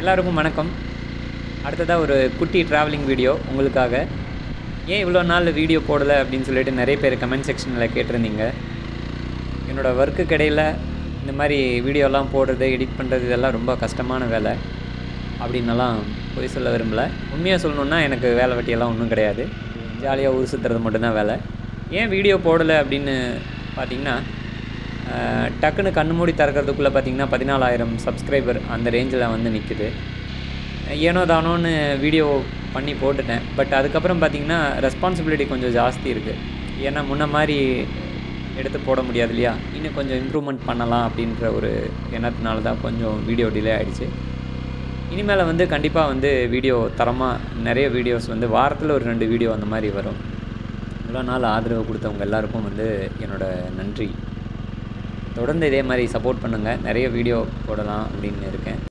எல்லாருக்கும் வணக்கம். அடுத்ததாக ஒரு குட்டி ட்ராவலிங் வீடியோ உங்களுக்காக. ஏன் இவ்வளோ நாள் வீடியோ போடலை அப்படின்னு சொல்லிட்டு நிறைய பேர் கமெண்ட் செக்ஷனில் கேட்டிருந்தீங்க. என்னோடய ஒர்க்குக்கு இடையில் இந்த மாதிரி வீடியோலாம் போடுறது, எடிட் பண்ணுறது இதெல்லாம் ரொம்ப கஷ்டமான வேலை அப்படின்னலாம் போய் சொல்ல விரும்பலை. உண்மையாக சொல்லணுன்னா எனக்கு வேலை வெட்டியெல்லாம் ஒன்றும் கிடையாது. ஜாலியாக ஊர் சுற்றுறது மட்டும்தான் வேலை. ஏன் வீடியோ போடலை அப்படின்னு பார்த்திங்கன்னா, டக்குன்னு கண்ணு மூடி திறக்கிறதுக்குள்ளே பார்த்திங்கன்னா 14,000 சப்ஸ்கிரைபர் அந்த ரேஞ்சில் வந்து நிற்குது. ஏனோ தானோன்னு வீடியோ பண்ணி போட்டுட்டேன். பட் அதுக்கப்புறம் பார்த்திங்கன்னா ரெஸ்பான்சிபிலிட்டி கொஞ்சம் ஜாஸ்தி இருக்குது. ஏன்னா முன்ன மாதிரி எடுத்து போட முடியாது இல்லையா. இன்னும் கொஞ்சம் இம்ப்ரூவ்மெண்ட் பண்ணலாம் அப்படின்ற ஒரு எண்ணத்தினால தான் கொஞ்சம் வீடியோ டிலே ஆகிடுச்சு. இனிமேல் வந்து கண்டிப்பாக வந்து வீடியோ தரமாக நிறைய வீடியோஸ் வந்து வாரத்தில் ஒரு 2 வீடியோ அந்த மாதிரி வரும். இவ்வளோ நாள் ஆதரவு கொடுத்தவங்க எல்லாருக்கும் வந்து என்னோடய நன்றி. தொடர்ந்து இதே மாதிரி சப்போர்ட் பண்ணுங்கள். நிறைய வீடியோ போடலாம் அப்படின்னு இருக்கேன்.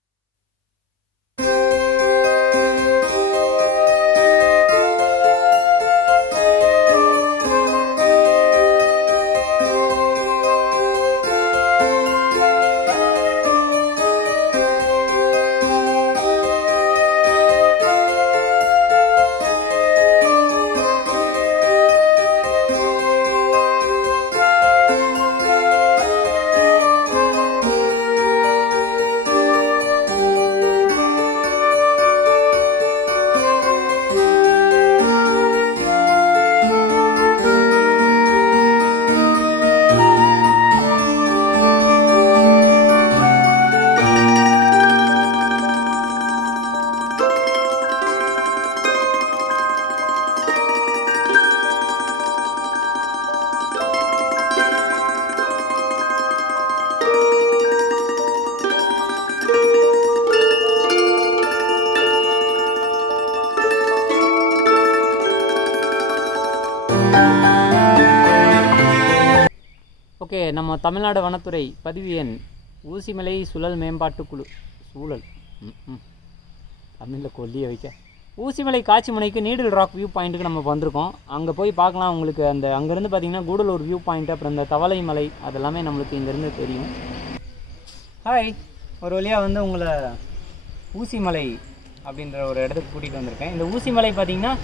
ஓகே, நம்ம தமிழ்நாடு வனத்துறை பதிவு எண் ஊசிமலை சுழல் மேம்பாட்டுக்குழு தமிழில் கொல்லியை வைக்க ஊசிமலை காட்சி முனைக்கு நீடில் ராக் வியூ பாயிண்ட்டுக்கு நம்ம வந்திருக்கோம். அங்கே போய் பார்க்கலாம். உங்களுக்கு அந்த அங்கேருந்து பார்த்திங்கன்னா கூடலூர் வியூ பாயிண்ட், அப்புறம் இந்த தவளை மலை அதெல்லாமே நம்மளுக்கு இங்கேருந்து தெரியும். ஹாய், ஒரு வழியாக வந்து உங்களை ஊசிமலை அப்படின்ற ஒரு இடத்துக்கு கூட்டிகிட்டு வந்திருக்கேன். இந்த ஊசிமலை பார்த்திங்கன்னா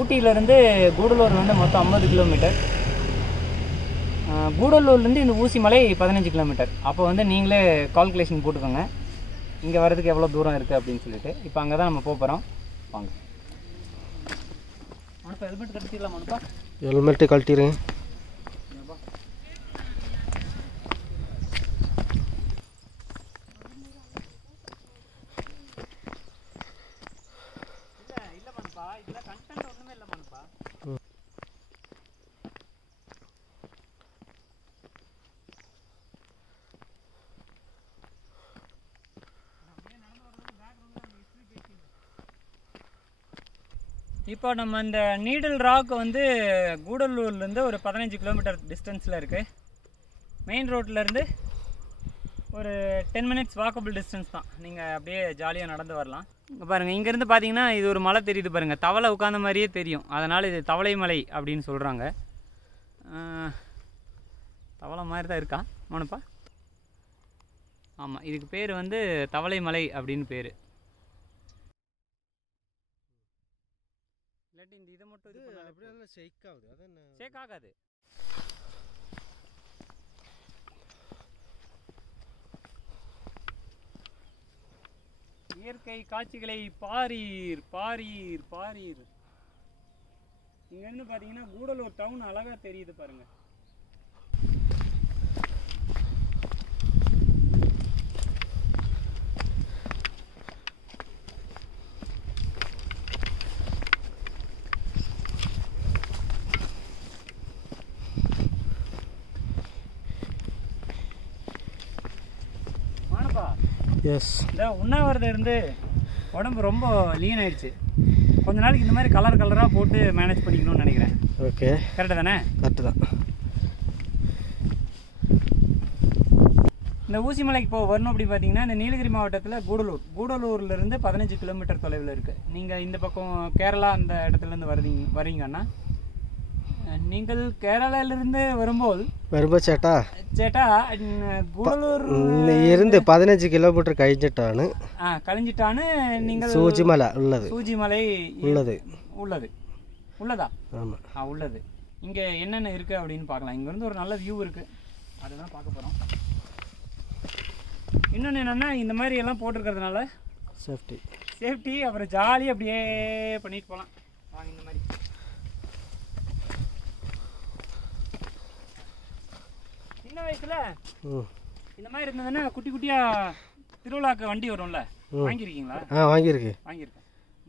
ஊட்டியிலேருந்து கூடலூர் வந்து மொத்தம் 50 கிலோமீட்டர். கூடலூர்லேருந்து இந்த ஊசிமலை 15 கிலோமீட்டர். அப்போ வந்து நீங்களே கால்குலேஷன் போட்டுக்கோங்க இங்கே வர்றதுக்கு எவ்வளோ தூரம் இருக்குது அப்படின்னு சொல்லிட்டு. இப்போ அங்கே தான் நம்ம போகிறோம். வாங்க. மனுப்பா ஹெல்மெட் கட்டிடலாம். மனுப்பா ஹெல்மெட்டு கழட்டிடுங்க. இல்லை மனுப்பா, இதில் கண்டென்ட் ஒன்றுமே இல்லை மனுப்பா. இப்போ நம்ம இந்த நீடில் ராக் வந்து கூடலூர்லேருந்து ஒரு 15 கிலோமீட்டர் டிஸ்டன்ஸில் இருக்குது. மெயின் ரோட்லேருந்து ஒரு 10 மினிட்ஸ் வாக்கபிள் டிஸ்டன்ஸ் தான். நீங்கள் அப்படியே ஜாலியாக நடந்து வரலாம். இங்கே பாருங்கள், இங்கேருந்து பார்த்தீங்கன்னா இது ஒரு மலை தெரியுது பாருங்கள். தவளை உட்காந்த மாதிரியே தெரியும். அதனால் இது தவளை மலை அப்படின்னு சொல்கிறாங்க. தவளை மாதிரி தான் இருக்கா மனுப்பா? ஆமாம், இதுக்கு பேர் வந்து தவளை மலை அப்படின்னு பேர். இல்லாட்டி இந்த இதை மட்டும் இது ஷேக் ஆகாது. இயற்கை காட்சிகளை பாரீர் பாரீர் பாரீர். இங்கேருந்து பார்த்தீங்கன்னா கூடலூர் டவுன் அழகாக தெரியுது பாருங்கள். எஸ், இந்த உண்ணாவிரதம் இருந்து உடம்பு ரொம்ப லீன் ஆயிடுச்சு. கொஞ்ச நாளைக்கு இந்த மாதிரி கலராக போட்டு மேனேஜ் பண்ணிக்கணும்னு நினைக்கிறேன். ஓகே, கரெக்டு தானே? கரெக்டு தான். இந்த ஊசிமலைக்கு இப்போ வரணும் அப்படி பார்த்தீங்கன்னா இந்த நீலகிரி மாவட்டத்தில் கூடலூர்லேருந்து 15 கிலோமீட்டர் தொலைவில் இருக்குது. நீங்கள் இந்த பக்கம் கேரளா அந்த இடத்துலேருந்து வரீங்கன்னா நீங்கள் கேரளாவிலிருந்து வரும்போது ചേട്ടാ ഗൂഡല്ലൂർ ഇരുന്ന് 15 കിലോമീറ്റർ കഴിഞ്ഞിട്ടാണ് കഴിഞ്ഞിട്ടാണ് നിങ്ങൾ സൂചിമല ഉള്ളത്. സൂചിമலை உள்ளது உள்ளதா? ஆமாம், உள்ளது. இங்கே என்னென்ன இருக்குது அப்படின்னு பார்க்கலாம். இங்கேருந்து ஒரு நல்ல வியூ இருக்குது, அதுதான் பார்க்க போகிறோம். இன்னொன்று என்னென்னா இந்த மாதிரி எல்லாம் போட்டிருக்கிறதுனால சேஃப்டி, அப்புறம் ஜாலியாக அப்படியே பண்ணிட்டு போகலாம். வாங்க இந்த மாதிரி. சின்ன வயசில் இந்த மாதிரி இருந்ததுன்னா குட்டி குட்டியாக திருவிழாக்கு வண்டி வரும்ல, வாங்கியிருக்கீங்களா? வாங்கியிருக்கேன்.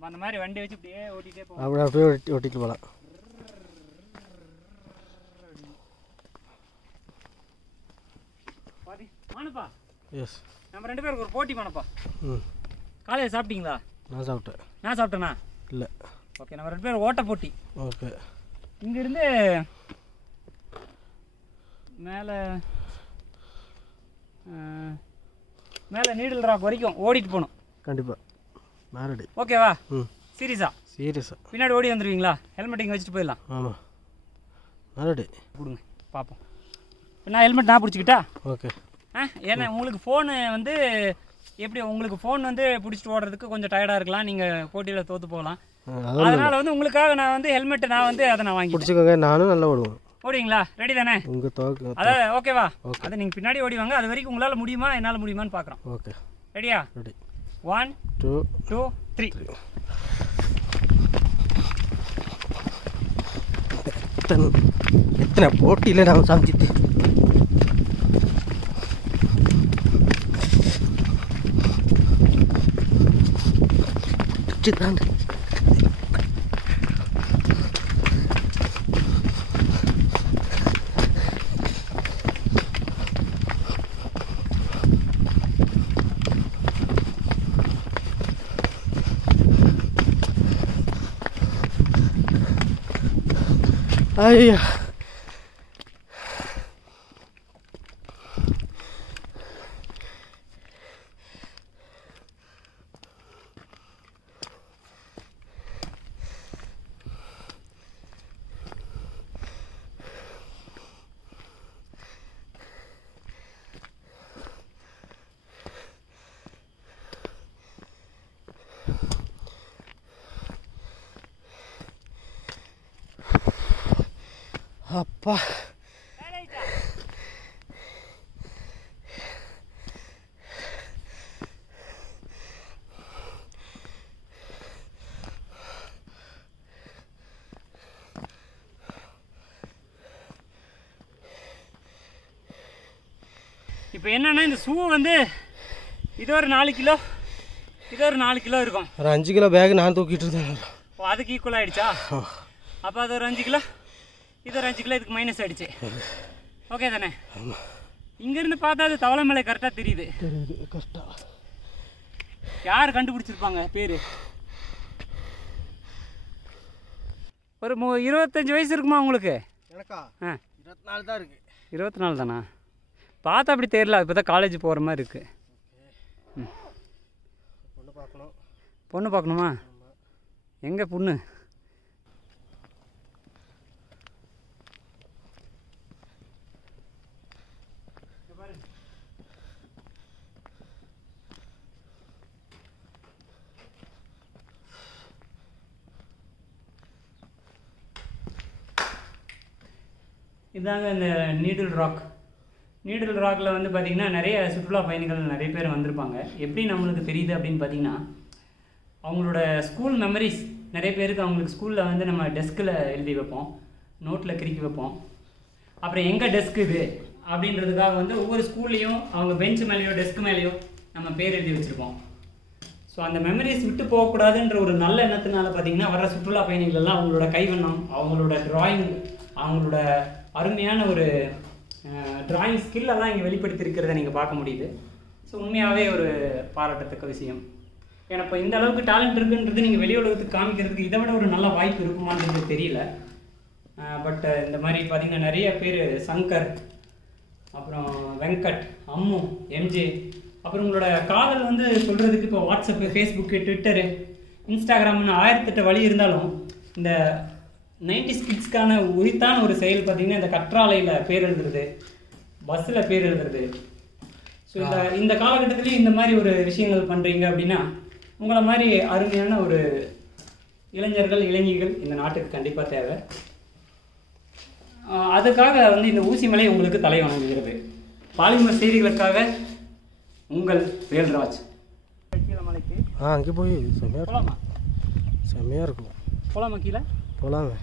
அந்த மாதிரி வண்டி வச்சு அப்படியே ஓட்டிகிட்டே போகலாம். அப்படியே ஓட்டிட்டு போகலாம். மானப்பா, எஸ், நம்ம 2 பேருக்கு ஒரு போட்டி மானப்பா. காலையில் சாப்பிட்டீங்களா? நான் சாப்பிட்டேன். நான் சாப்பிட்டேனா? இல்லை. ஓகே, நம்ம 2 பேரும் ஓட்ட போட்டி. ஓகே. இங்கேருந்து மேலே நீடில் ராக் வரைக்கும் ஓடிட்டு போகணும். கண்டிப்பாக. மேரடி. ஓகேவா? சீரியஸா? பின்னாடி ஓடி வந்துடுவீங்களா? ஹெல்மெட் இங்கே வச்சுட்டு போயிடலாம். ஆமாம், மேரடி. கொடுங்க பார்ப்போம். நான் ஹெல்மெட் நான் பிடிச்சிக்கிட்டா? ஓகே. ஏன்னா உங்களுக்கு ஃபோனு வந்து எப்படி, உங்களுக்கு ஃபோன் வந்து பிடிச்சிட்டு ஓடுறதுக்கு கொஞ்சம் டயர்டாக இருக்கலாம், நீங்கள் போட்டியில் தோற்று போகலாம். அதனால் வந்து உங்களுக்காக நான் வந்து ஹெல்மெட்டை நான் வந்து அதை நான் வாங்கி பிடிச்சிக்கோங்க. நானும் நல்லா ஓடுவேன். ஓடிங்களா? ரெடி தானே? உங்கள் அதான் ஓகேவா? அதை நீங்கள் பின்னாடி ஓடிவாங்க. அது வரைக்கும் உங்களால் முடியுமா, என்னால் முடியுமான்னு பார்க்குறோம். ஓகே, ரெடியா? ரெடி. 1 2 3. எத்தனை போட்டியில் நான் சமைச்சிட்டு ஐயா. அப்பா, இப்போ என்னன்னா இந்த ஷூ வந்து இது ஒரு 4 கிலோ, இது ஒரு 4 கிலோ இருக்கும். ஒரு 5 கிலோ பேக் நான் தூக்கிட்டு இருந்தேன். அதுக்கு ஈக்குவல் ஆகிடுச்சா? அப்போ அது ஒரு 5 கிலோ, இது ஒரு 5 கிலோ, இதுக்கு மைனஸ் ஆகிடுச்சு. ஓகே தானே? இங்கேருந்து பார்த்தா அது தவளைமலை கரெக்டாக தெரியுது. கஷ்டம். யார் கண்டுபிடிச்சிருப்பாங்க பேர்? ஒரு 25 வயசு இருக்குமா உங்களுக்கு? எனக்கா? 24 தான் இருக்குது. 24 தானா? பார்த்தா அப்படி தெரியல, இப்போ தான் காலேஜ் போகிற மாதிரி இருக்குது. பொண்ணு பார்க்கணும். பொண்ணு பார்க்கணுமா? எங்கே பொண்ணு? இதாங்க இந்த நீடில் ராக். நீடில் ராக்கில் வந்து பார்த்திங்கன்னா நிறைய சுற்றுலா பயணிகள் நிறைய பேர் வந்திருப்பாங்க. எப்படி நம்மளுக்கு தெரியுது அப்படின்னு பார்த்திங்கன்னா, அவங்களோட ஸ்கூல் மெமரிஸ் நிறைய பேருக்கு அவங்களுக்கு ஸ்கூலில் வந்து நம்ம டெஸ்கில் எழுதி வைப்போம், நோட்டில் கிறுக்கி வைப்போம். அப்புறம் எங்கே டெஸ்க் இது அப்படின்றதுக்காக வந்து ஒவ்வொரு ஸ்கூல்லையும் அவங்க பெஞ்ச் மேலேயோ டெஸ்க் மேலேயோ நம்ம பேர் எழுதி வச்சுருப்போம். ஸோ அந்த மெமரிஸ் விட்டு போகக்கூடாதுன்ற ஒரு நல்ல எண்ணத்தினால பார்த்திங்கன்னா வர்ற சுற்றுலா பயணிகள் எல்லாம் அவங்களோட கைவண்ணம், அவங்களோட ட்ராயிங், அவங்களோட அருமையான ஒரு ட்ராயிங் ஸ்கில்லெல்லாம் இங்கே வெளிப்படுத்தியிருக்கிறத நீங்கள் பார்க்க முடியுது. ஸோ உண்மையாகவே ஒரு பாராட்டத்தக்க விஷயம். ஏன்னா இப்போ இந்த அளவுக்கு டேலண்ட் இருக்குன்றது நீங்கள் வெளி உலகத்துக்கு காமிக்கிறதுக்கு இதை விட ஒரு நல்ல வாய்ப்பு இருக்குமான்றது தெரியல. பட் இந்த மாதிரி பார்த்திங்கன்னா நிறைய பேர், சங்கர், அப்புறம் வெங்கட், அம்மு, எம்ஜே, அப்புறம் உங்களோட காதல் வந்து சொல்கிறதுக்கு இப்போ வாட்ஸ்அப்பு, ஃபேஸ்புக்கு, ட்விட்டரு, இன்ஸ்டாகிராம்னு 1008 வழி இருந்தாலும் இந்த 90s கிட்ஸ்க்கான உரித்தான ஒரு செயல் பார்த்தீங்கன்னா இந்த கற்றாழையில் பேர் எழுதுறது, பஸ்ஸில் பேர் எழுதுறது. ஸோ இந்த காலகட்டத்திலையும் இந்த மாதிரி ஒரு விஷயங்கள் பண்ணுறீங்க அப்படின்னா உங்களை மாதிரி அருமையான ஒரு இளைஞர்கள் இளைஞிகள் இந்த நாட்டுக்கு கண்டிப்பாக தேவை. அதுக்காக வந்து இந்த ஊசிமலை உங்களுக்கு தலை வணங்குகிறது. பாலிமர் செய்திகளுக்காக உங்கள் வேல்ராஜ். கீழே மலைக்கு அங்கே போய் போகலாமா? செம்மையாக இருக்கும். போகலாமா கீழே? போகலாங்க.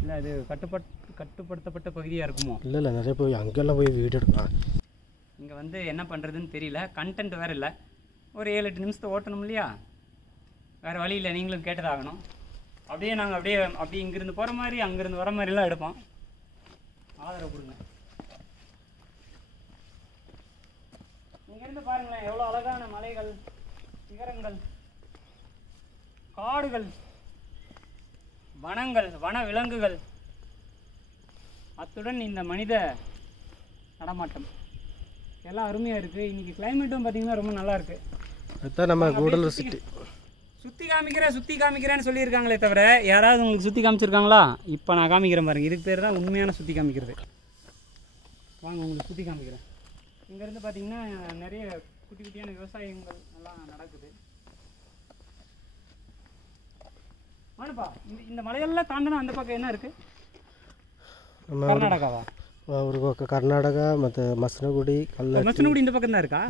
இல்லை அது கட்டுப்படுத்தப்பட்ட பகுதியாக இருக்குமோ? இல்லை நிறைய போய் அங்கெல்லாம் போய் வீடியோ எடுக்கலாம். இங்கே வந்து என்ன பண்ணுறதுன்னு தெரியல, கண்டென்ட் வேறு இல்லை. ஒரு 7-8 நிமிஷத்தை ஓட்டணும் இல்லையா, வேறு வழி இல்லை, நீங்களும் கேட்டதாகணும். அப்படியே நாங்கள் அப்படியே இங்கேருந்து போகிற மாதிரி அங்கேருந்து வர மாதிரிலாம் எடுப்போம். ஆதரவு கொடுங்க. இங்கேருந்து பாருங்களேன் எவ்வளோ அழகான மலைகள், சிகரங்கள், காடுகள், வனங்கள், வன விலங்குகள், அத்துடன் இந்த மனித நடமாட்டம் எல்லாம் அருமையாக இருக்குது. இன்றைக்கி கிளைமேட்டும் பார்த்திங்கன்னா ரொம்ப நல்லா இருக்குது. அதுதான் நம்ம கூடலூர் சிட்டி. சுற்றி காமிக்கிறேன்னு சொல்லியிருக்காங்களே தவிர யாராவது உங்களுக்கு சுற்றி காமிச்சிருக்காங்களா? இப்போ நான் காமிக்கிறேன் பாருங்கள். இதுக்கு பேர் தான் உண்மையான சுற்றி காமிக்கிறது. வாங்க உங்களுக்கு சுற்றி காமிக்கிறேன். இங்கேருந்து பார்த்தீங்கன்னா நிறைய குட்டி குட்டியான விவசாயங்கள் எல்லாம் நடக்குது. வானுப்பா, இந்த மலையெல்லாம் தாண்டினா அந்த பக்கம் என்ன இருக்குது? கர்நாடகாவா? ஒரு பக்கம் கர்நாடகா, மற்ற மசனகுடி, மசனகுடி இந்த பக்கம் தான் இருக்கா?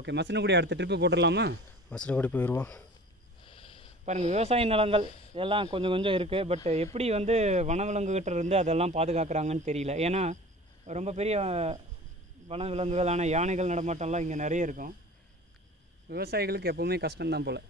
ஓகே, மசனகுடி அடுத்த ட்ரிப்பு போட்டுடலாமா? மசனகுடி போயிடுவோம். பாருங்கள், விவசாய நிலங்கள் எல்லாம் கொஞ்சம் இருக்குது. பட் எப்படி வந்து வனவிலங்குகிட்ட இருந்து அதெல்லாம் பாதுகாக்கிறாங்கன்னு தெரியல. ஏன்னா ரொம்ப பெரிய வனவிலங்குகளான யானைகள் நடமாட்டம்லாம் இங்கே நிறைய இருக்கும். விவசாயிகளுக்கு எப்போவுமே கஷ்டம்தான் போல்.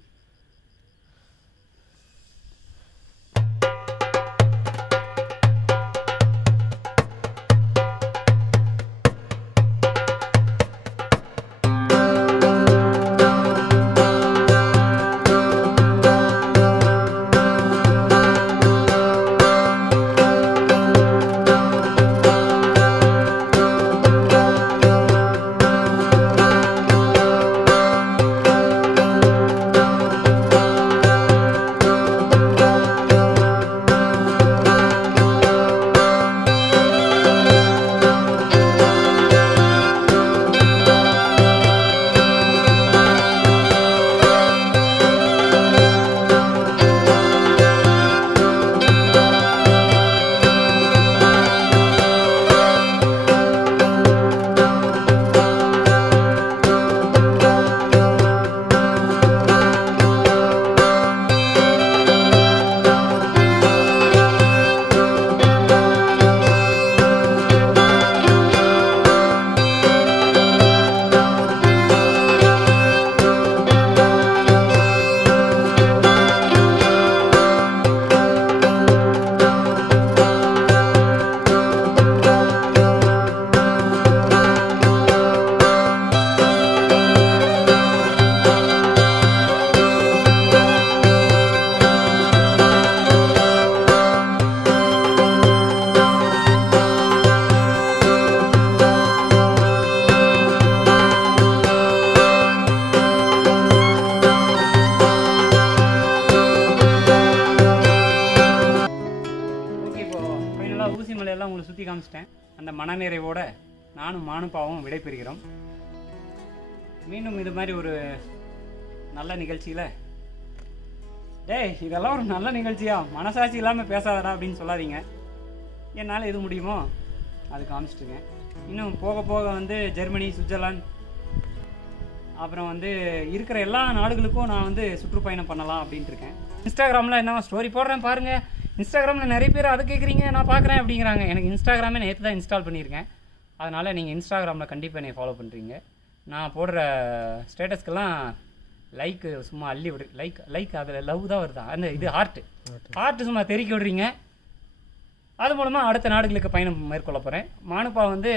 ஊசிமலையெல்லாம் உங்களுக்கு சுற்றி காமிச்சிட்டேன். அந்த மனநிறைவோட நானும் மானுப்பாவும் விடைபெறுகிறோம். மீண்டும் இது மாதிரி ஒரு நல்ல நிகழ்ச்சியில், டேய் இதெல்லாம் ஒரு நல்ல நிகழ்ச்சியா, மனசாட்சி இல்லாமல் பேசாதடா அப்படின்னு சொல்லாதீங்க. என்னால் எது முடியுமோ அது காமிச்சிட்டுருக்கேன். இன்னும் போக போக வந்து ஜெர்மனி, சுவிட்சர்லாந்து, அப்புறம் வந்து இருக்கிற எல்லா நாடுகளுக்கும் நான் வந்து சுற்றுப்பயணம் பண்ணலாம் அப்படின்ட்டு இருக்கேன். இன்ஸ்டாகிராமில் என்ன ஸ்டோரி போடுறேன் பாருங்கள். இன்ஸ்டாகிராமில் நிறைய பேர் அதை கேட்குறீங்க, நான் பார்க்குறேன் அப்படிங்கிறாங்க. எனக்கு இன்ஸ்டாகிராமே நேற்று தான் இன்ஸ்டால் பண்ணியிருக்கேன். அதனால் நீங்கள் இன்ஸ்டாகிராமில் கண்டிப்பாக என்னை ஃபாலோ பண்ணுறீங்க. நான் போடுற ஸ்டேட்டஸ்க்கெல்லாம் லைக்கு சும்மா அள்ளி விடு, லைக் அதில் லவ் தான் வருதா, அந்த இது ஹார்ட்டு சும்மா தெறிக்க விடுறீங்க. அது மூலமாக அடுத்த நாடுகளுக்கு பயணம் மேற்கொள்ள போகிறேன். மானுப்பா வந்து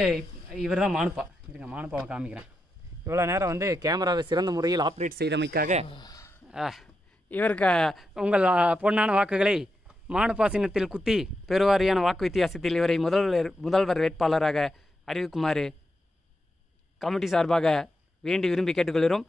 இவர் தான் மானுப்பா. இருங்க மானுப்பாவை காமிக்கிறேன். இவ்வளோ நேரம் வந்து கேமராவை சிறந்த முறையில் ஆப்ரேட் செய்தமைக்காக இவருக்கு உங்கள் பொன்னான வாக்குகளை மானுப்பா சின்னத்தில் குத்தி பெருவாரியான வாக்கு வித்தியாசத்தில் இவரை முதல்வர் வேட்பாளராக அறிவிக்குமாறு கமிட்டி சார்பாக வேண்டி விரும்பி கேட்டுக்கொள்கிறோம்.